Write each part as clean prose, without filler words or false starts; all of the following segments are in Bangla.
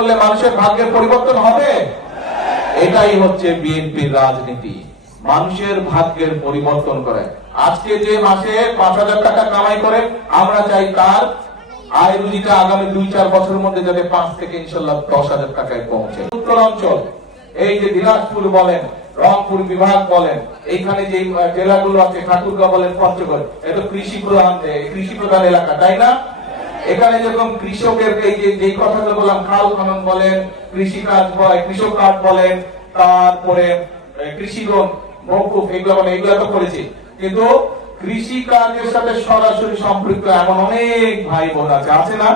করলে মানুষের ভাগ্যের পরিবর্তন হবে? এটাই হচ্ছে বিএনপির রাজনীতি, মানুষের ভাগ্যের পরিবর্তন করে। আজকে যে মাসে 5,000 টাকা কামাই করে, আমরা চাই তার আয় রুজিটা আগামী 2-4 বছরের মধ্যে যাতে 5 থেকে ইনশাল্লাহ 10,000 টাকায় পৌঁছে। উত্তরাঞ্চল, এই যে দিনাজপুর বলেন, রংপুর বিভাগ বলেন, এইখানে যে জেলাগুলো আছে, ঠাকুরগাঁও বলেন, পঞ্চগড়, এটা কৃষি প্রধান এলাকা, তাই না? এখানে যখন কৃষকের এই যে কথাগুলো বললাম, খাল খনন বলেন, কৃষিকাজ বলেন, কৃষক কার্ড বলেন, তারপরে কৃষি লোন মওকুফ, এগুলো তো করেছি। কিন্তু কৃষি কাজের সাথে সরাসরি সম্পৃক্ত এমন অনেক ভাই বোন আছে না?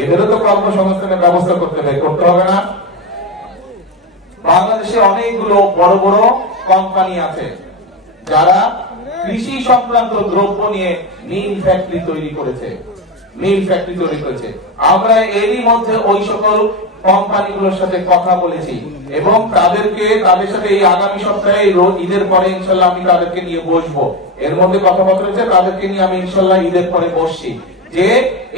এদেরও তো কর্মসংস্থানের ব্যবস্থা করতে হবে না? বাংলাদেশে অনেকগুলো বড় বড় কোম্পানি আছে যারা কৃষি সংক্রান্ত দ্রব্য নিয়ে মিল ফ্যাক্টরি তৈরি করেছে। আমরা এরই মধ্যে ওই সকল কোম্পানিগুলোর সাথে কথা বলেছি এবং তাদের সাথে এই আগামী সপ্তাহে ঈদের পরে ইনশাল্লাহ আমি তাদেরকে নিয়ে বসবো। এর মধ্যে কথাবার্তা হয়েছে, তাদেরকে নিয়ে আমি ইনশাল্লাহ ঈদের পরে বসছি যে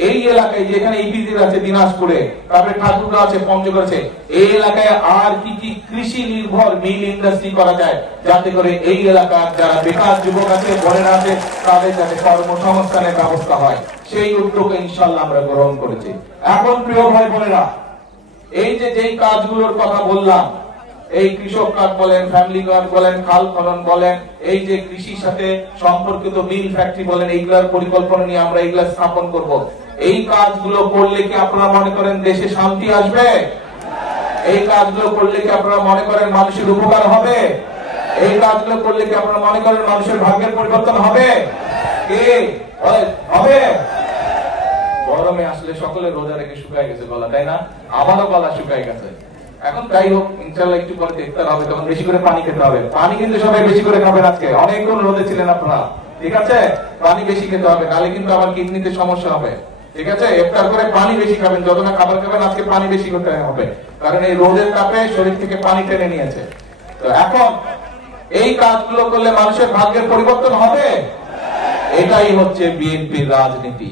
এই এলাকায় যেখানে ইপিজি আছে দিনাজপুরে, তারপরে ঠাকুরগাঁও আছে, পঞ্চগড় আছে, এই এলাকায় আর কি কি কৃষি নির্ভর মিল ইন্ডাস্ট্রি করা যায়, যাতে করে এই এলাকার যারা বেকার যুবক আছে, বোনেরা আছে, তাদের যাতে কর্মসংস্থানের ব্যবস্থা হয়, সেই উদ্যোগ ইনশাল্লাহ আমরা গ্রহণ করেছি। এখন প্রিয় ভাই বোনেরা, এই যেই কাজগুলোর কথা বললাম, এই কৃষক কার্ড বলেন, ফ্যামিলি কার্ড বলেন, খাল খনন বলেন, এই যে কৃষির সাথে সম্পর্কিত মিল ফ্যাক্টরি বলেন, এইগুলোর পরিকল্পনা নিয়ে আমরা এইগুলা স্থাপন করব। এই কাজগুলো করলে কি আপনারা মনে করেন দেশে শান্তি আসবে? এই কাজগুলো করলে কি আপনারা মনে করেন মানুষের উপকার হবে? এই কাজগুলো করলে কি আপনারা মনে করেন মানুষের ভাগ্যের পরিবর্তন হবে? হবে? গরমে আসলে সকলের রোজা রেখে শুকায় গেছে গলা, তাই না? আমারও গলা শুকায় গেছে। এখন যাই হোক, ইনশাআল্লাহ একটু পরে দেখতে হবে, তখন বেশি করে পানি খেতে হবে। পানি কিন্তু সবাই বেশি করে খাবেন। আজকে অনেকক্ষণ রোদে ছিলেন আপনারা, ঠিক আছে? পানি বেশি খেতে হবে, নাহলে কিন্তু আবার কিডনিতে সমস্যা হবে, ঠিক আছে? ইফতার করে পানি বেশি খাবেন, যত না খাবার খাবেন আজকে পানি বেশি খেতে হবে, কারণ এই রোদের তাপে শরীর থেকে পানি টেনে নিয়েছে। তো এখন এই কাজগুলো করলে মানুষের ভাগ্যের পরিবর্তন হবে? এটাই হচ্ছে বিএনপির রাজনীতি,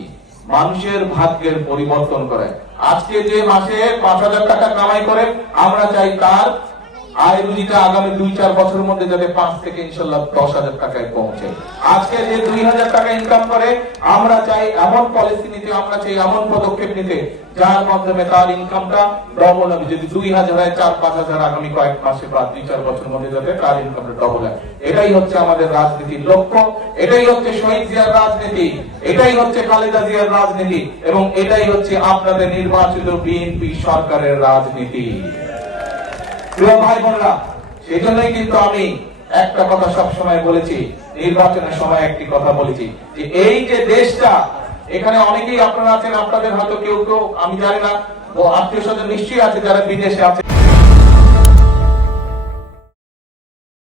মানুষের ভাগ্যের পরিবর্তন করে। আজকে যে মাসে 5,000 টাকা কামাই করে, আমরা চাই তার আয় রুজিটা আগামী 2-4 বছরের মধ্যে যাতে 5 থেকে ইনশাল্লাহ 10,000 টাকায় পৌঁছে। আজকে যে 2,000 টাকা ইনকাম করে, আমরা চাই এমন পলিসি নিতে, আমরা চাই এমন পদক্ষেপ নিতে যার মাধ্যমে তার ইনকামটা ডবল হবে। যদি 2,000 হয়, 4-5,000 আগামী কয়েক মাসে বা 2-4 বছরের মধ্যে যাতে তার ইনকামটা ডবল হয়। এটাই হচ্ছে আমাদের রাজনীতির লক্ষ্য, এটাই হচ্ছে শহীদ জিয়ার রাজনীতি, এটাই হচ্ছে খালেদা জিয়ার রাজনীতি, এবং এটাই হচ্ছে আপনাদের নির্বাচিত বিএনপি সরকারের রাজনীতি। প্রিয় ভাই বোনেরা, সেই জন্যই কিন্তু আমি একটা কথা সবসময় বলেছি, নির্বাচনের সময় একটি কথা বলেছি, যে এই যে দেশটা, এখানে অনেকেই আপনারা আছেন, আপনাদের হয়তো কেউ আমি জানি না, আত্মীয় স্বজন নিশ্চয়ই আছে যারা বিদেশে আছে।